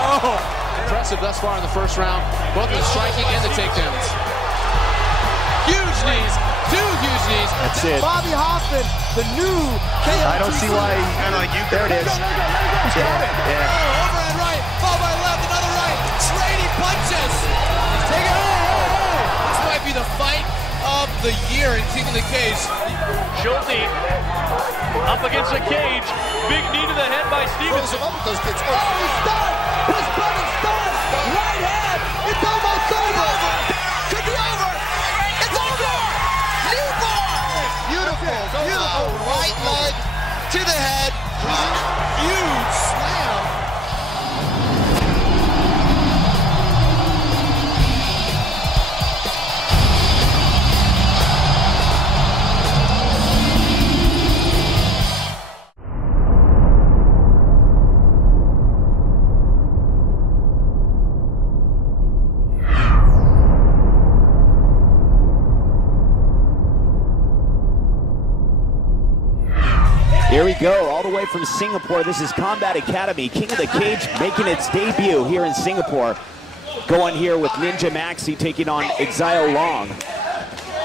Oh! Impressive thus far in the first round, both the striking and the takedowns. Huge knees, 2 huge knees. That's it. Bobby Hoffman, the new KOTC. I don't see why. Kind of like you. There it is. He's got it. Yeah. Oh, overhand right, followed by left, another right. Trading punches. Take it. This might be the fight of the year in King of the Cage. Schulte up against the cage. Big knee to the head by Stevenson. Throws him up with those kicks. Oh, he's stunned. His brother's stunned. Right hand. It's almost over. Could be over. It's over. Newborn. Beautiful. Beautiful. Right leg to the head. Huge slam. Here we go, all the way from Singapore. This is Combat Academy. King of the Cage making its debut here in Singapore. Going here with Ninja Maxi taking on Exile Long.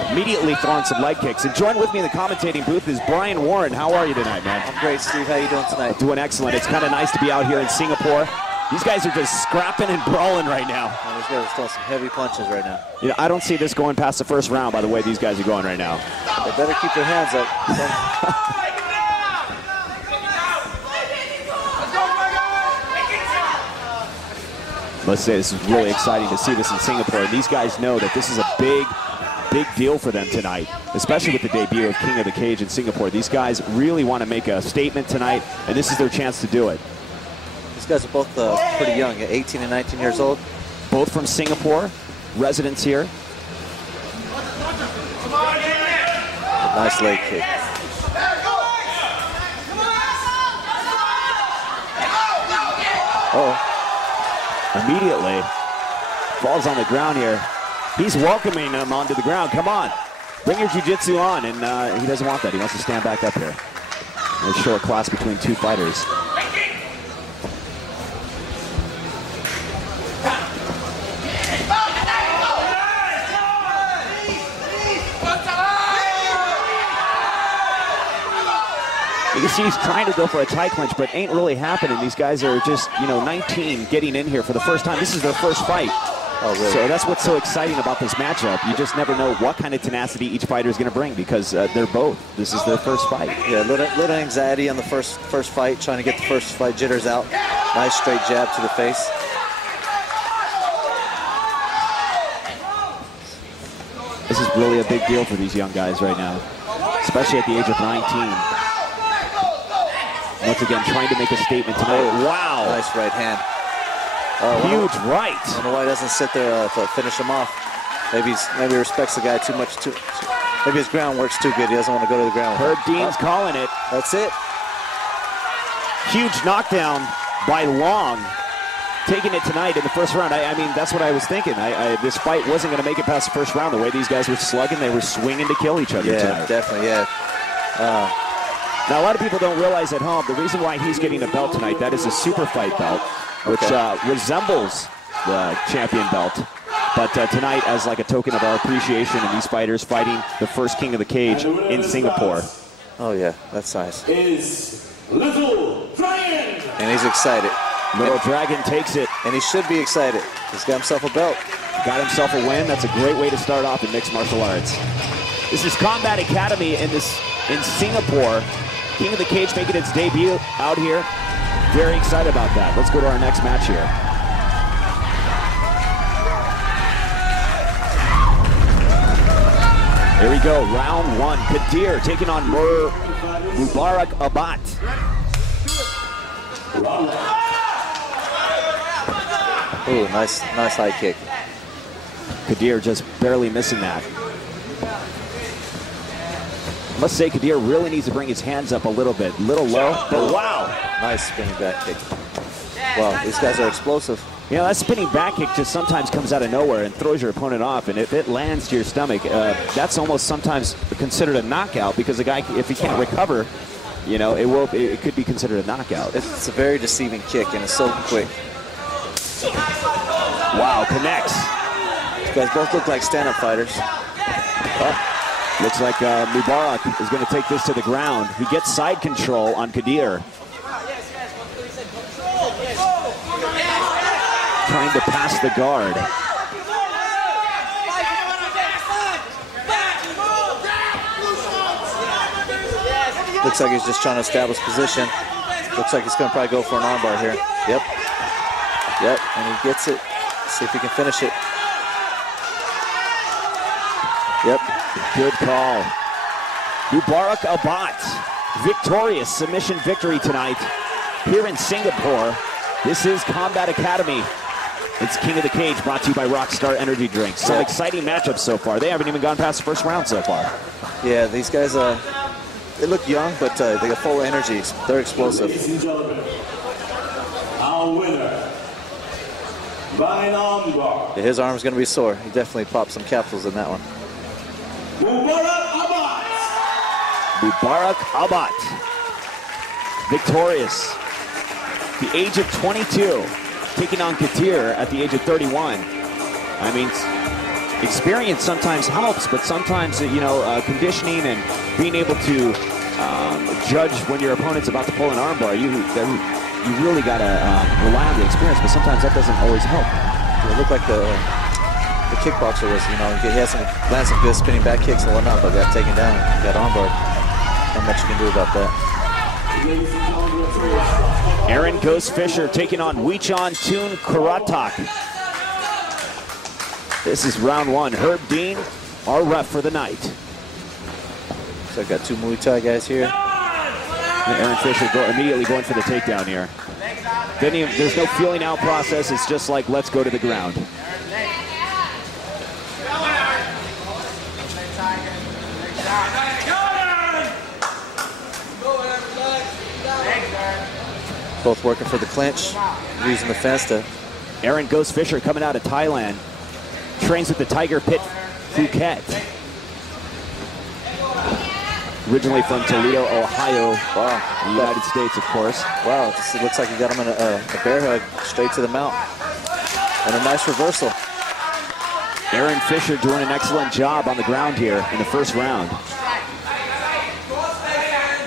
Immediately throwing some leg kicks. And join with me in the commentating booth is Brian Warren. How are you tonight, man? I'm great, Steve. How you doing tonight? Doing excellent. It's kind of nice to be out here in Singapore. These guys are just scrapping and brawling right now. These guys are throwing some heavy punches right now. You know, I don't see this going past the first round by the way these guys are going right now. They better keep their hands up. Let's say this is really exciting to see this in Singapore. And these guys know that this is a big deal for them tonight, especially with the debut of King of the Cage in Singapore. These guys really want to make a statement tonight, and this is their chance to do it. These guys are both pretty young, 18 and 19 years old. Both from Singapore, residents here. A nice leg kick. Oh. Immediately falls on the ground here. He's welcoming him onto the ground. Come on, bring your jiu-jitsu on. And he doesn't want that. He wants to stand back up here. A short class between two fighters. You can see he's trying to go for a tie clinch, but ain't really happening. These guys are just, 19 getting in here for the first time. This is their first fight. Oh, really? So that's what's so exciting about this matchup. You just never know what kind of tenacity each fighter is going to bring because they're both. This is their first fight. Yeah, little anxiety on the first fight, trying to get the first fight jitters out. Nice straight jab to the face. This is really a big deal for these young guys right now, especially at the age of 19. Once again, trying to make a statement tonight. Wow. Nice right hand. Huge right. I don't know why he doesn't sit there to finish him off. Maybe he respects the guy too much. Maybe his ground works too good. He doesn't want to go to the ground. Herb Dean's calling it. That's it. Huge knockdown by Long. Taking it tonight in the first round. I mean, that's what I was thinking. This fight wasn't going to make it past the first round. The way these guys were slugging, they were swinging to kill each other tonight. Yeah, definitely, yeah. Now, a lot of people don't realize at home, the reason why he's getting a belt tonight, that is a super fight belt, which resembles the champion belt. But tonight, as like a token of our appreciation and these fighters fighting the first King of the Cage in Singapore. Oh, yeah, that's nice. Is Little Dragon. And he's excited. Little Dragon takes it. And he should be excited. He's got himself a belt. Got himself a win. That's a great way to start off in mixed martial arts. This is Combat Academy in Singapore. King of the Cage making its debut out here. Very excited about that. Let's go to our next match here. Here we go, round one. Kadir taking on Mubarak Abat. Ooh, nice high kick. Kadir just barely missing that. I must say, Kadir really needs to bring his hands up a little bit. Little low, but wow. Nice spinning back kick. Wow, these guys are explosive. You know, that spinning back kick just sometimes comes out of nowhere and throws your opponent off. And if it lands to your stomach, that's almost sometimes considered a knockout because the guy, if he can't recover, it could be considered a knockout. It's a very deceiving kick, and it's so quick. Wow, connects. These guys both look like stand-up fighters. Looks like Mubarak is going to take this to the ground. He gets side control on Kadir. Trying to pass the guard. Looks like he's just trying to establish position. Looks like he's going to probably go for an armbar here. Yep. Yep, and he gets it. See if he can finish it. Yep. Good call. Mubarak Abat, victorious submission victory tonight here in Singapore. This is Combat Academy. It's King of the Cage, brought to you by Rockstar Energy Drinks. Some exciting matchups so far. They haven't even gone past the first round so far. Yeah, these guys, they look young, but they got full of energy. They're explosive. Ladies and gentlemen, our winner by an armbar. Yeah, his arm's going to be sore. He definitely popped some capsules in that one. Mubarak Abat. Mubarak Abat, victorious. The age of 22, taking on Kadir at the age of 31. I mean, experience sometimes helps, but sometimes, you know, conditioning and being able to judge when your opponent's about to pull an armbar, you really got to rely on the experience, but sometimes that doesn't always help. It looked like the kickboxer was, you know, he had landed some good spinning back kicks and whatnot, but got taken down, got armbarred. Not much you can do about that. Aaron Ghost Fisher taking on Wichan Toon Karatak. This is round one. Herb Dean, our ref for the night. So I got two Muay Thai guys here. And Aaron Fisher immediately going for the takedown here. There's no feeling out process. It's just like, let's go to the ground. Both working for the clinch, using the fence to... Aaron Ghost Fisher coming out of Thailand. Trains with the Tiger Pit Phuket. Originally from Toledo, Ohio. Wow. United States, of course. Wow, it looks like he got him in a bear hug straight to the mount. And a nice reversal. Aaron Fisher doing an excellent job on the ground here in the first round.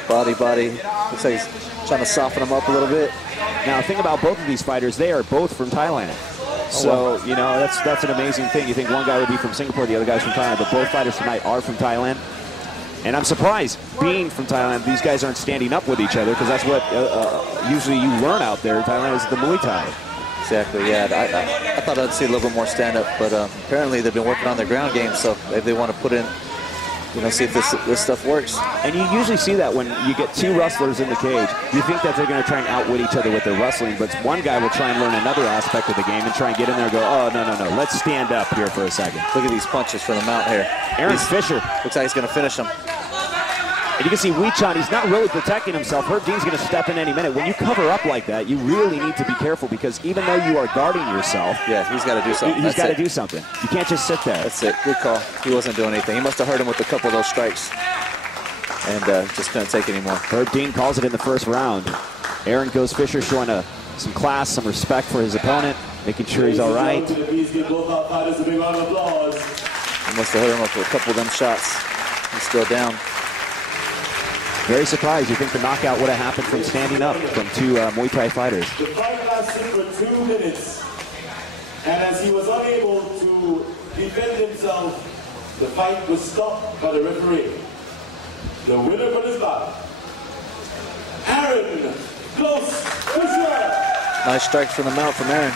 Body. Looks like he's trying to soften him up a little bit. Now, the thing about both of these fighters, they are both from Thailand. So, you know, that's an amazing thing. You think one guy would be from Singapore, the other guy's from Thailand, but both fighters tonight are from Thailand. And I'm surprised, being from Thailand, these guys aren't standing up with each other, because that's what usually you learn out there in Thailand is the Muay Thai. Exactly, yeah. I thought I'd see a little bit more stand-up, but apparently they've been working on their ground game, so if they want to put in, you know, see if this stuff works. And you usually see that when you get two wrestlers in the cage. You think that they're going to try and outwit each other with their wrestling, but one guy will try and learn another aspect of the game and try and get in there and go, oh, no, let's stand up here for a second. Look at these punches from the mount here. Aaron Fisher. Looks like he's going to finish him. And you can see Wichan, he's not really protecting himself. Herb Dean's going to step in any minute. When you cover up like that, you really need to be careful, because even though you are guarding yourself, yeah, he's got to do something. He's got to do something. You can't just sit there. That's it. Good call. He wasn't doing anything. He must have hurt him with a couple of those strikes and just couldn't take anymore. Herb Dean calls it in the first round. Aaron Ghost Fisher showing some class, some respect for his opponent, making sure he's all right. He must have hurt him up with a couple of them shots. He's still down. Very surprised. You think the knockout would have happened from standing up from two Muay Thai fighters. The fight lasted for 2 minutes, and as he was unable to defend himself, the fight was stopped by the referee. The winner for this bout, Aaron Ghost Fisher. Nice strike from the mount from Aaron.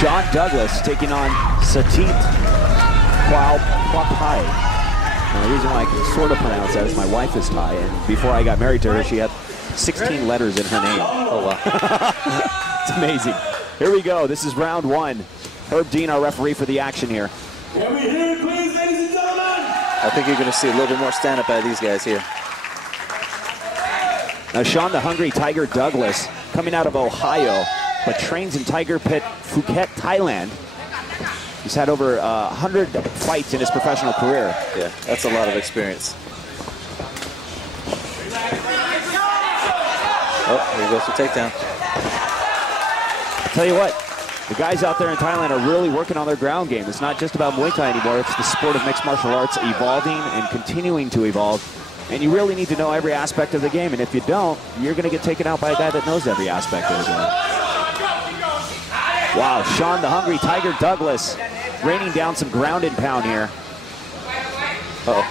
Sean Douglas taking on Satit Kwapai. Now, the reason why I can sort of pronounce that is my wife is Thai, and before I got married to her, she had 16 letters in her name. Oh, wow. It's amazing. Here we go. This is round one. Herb Dean, our referee for the action here. Can we hear it, please, ladies and gentlemen? I think you're going to see a little bit more stand-up out of these guys here. Now, Sean the Hungry Tiger Douglas, coming out of Ohio, but trains in Tiger Pit Phuket, Thailand. He's had over 100 fights in his professional career. Yeah, that's a lot of experience. Oh, here goes the takedown. I'll tell you what, the guys out there in Thailand are really working on their ground game. It's not just about Muay Thai anymore. It's the sport of mixed martial arts evolving and continuing to evolve. And you really need to know every aspect of the game. And if you don't, you're going to get taken out by a guy that knows every aspect of the game. Wow, Sean the Hungry Tiger Douglas raining down some ground and pound here. Uh-oh.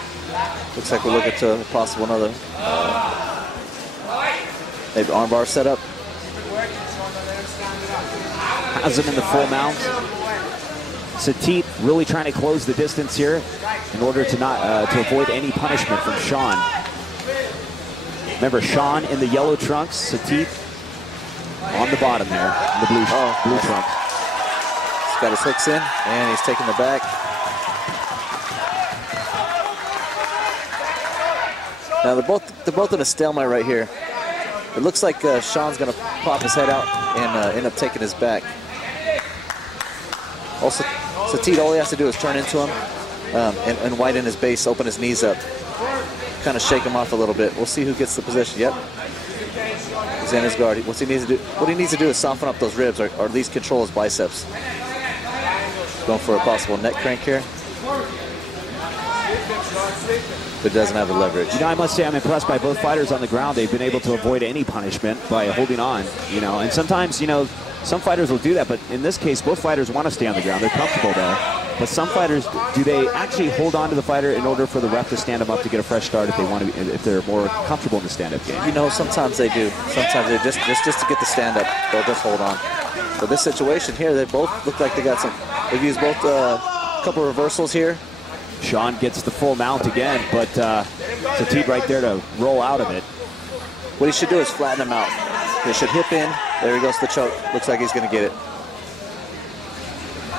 Looks like we're looking to possible another maybe armbar setup. Has him in the full mount. Satit really trying to close the distance here in order to not to avoid any punishment from Sean. Remember, Sean in the yellow trunks, Satit on the bottom there, in the blue trunks. He's got his hooks in, and he's taking the back. Now they're both in a stalemate right here. It looks like Sean's going to pop his head out and end up taking his back. Also, Satit, all he has to do is turn into him and widen his base, open his knees up, kind of shake him off a little bit. We'll see who gets the position. Yep. He's in his guard. What he needs to do is soften up those ribs or at least control his biceps. Going for a possible neck crank here. But doesn't have the leverage. You know, I must say I'm impressed by both fighters on the ground. They've been able to avoid any punishment by holding on, you know. And sometimes, you know, some fighters will do that, but in this case, both fighters want to stay on the ground. They're comfortable there. But some fighters, do they actually hold on to the fighter in order for the ref to stand them up to get a fresh start if they want to, if they're more comfortable in the stand-up game? You know, sometimes they do. Sometimes they just to get the stand-up, they'll just hold on. But this situation here, they both look like they got some. They've used both a couple of reversals here. Sean gets the full mount again, but Satit right there to roll out of it. What he should do is flatten him out. He should hip in. There he goes to the choke. Looks like he's going to get it.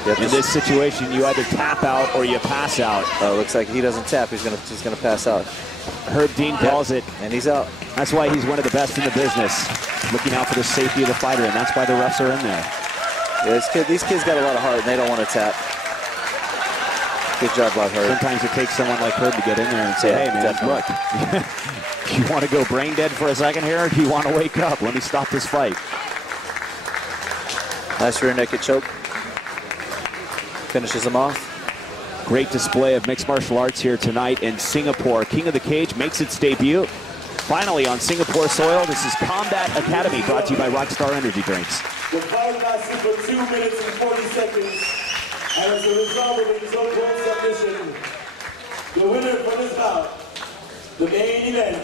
In this situation, you either tap out or you pass out. Oh, looks like he doesn't tap. He's gonna pass out. Herb Dean calls it, and he's out. That's why he's one of the best in the business, looking out for the safety of the fighter, and that's why the refs are in there. Yeah, these kids got a lot of heart, and they don't want to tap. Good job by Herb. Sometimes it takes someone like Herb to get in there and say, hey, man, definitely. Look, you want to go brain dead for a second here, or do you want to wake up? Let me stop this fight. Nice rear naked choke. Finishes him off. Great display of mixed martial arts here tonight in Singapore. King of the Cage makes its debut. Finally on Singapore soil, this is Combat Academy, brought to you by Rockstar Energy Drinks. The fight lasted for 2 minutes and 40 seconds. And as a result of the result submission, the winner for this bout, the main event,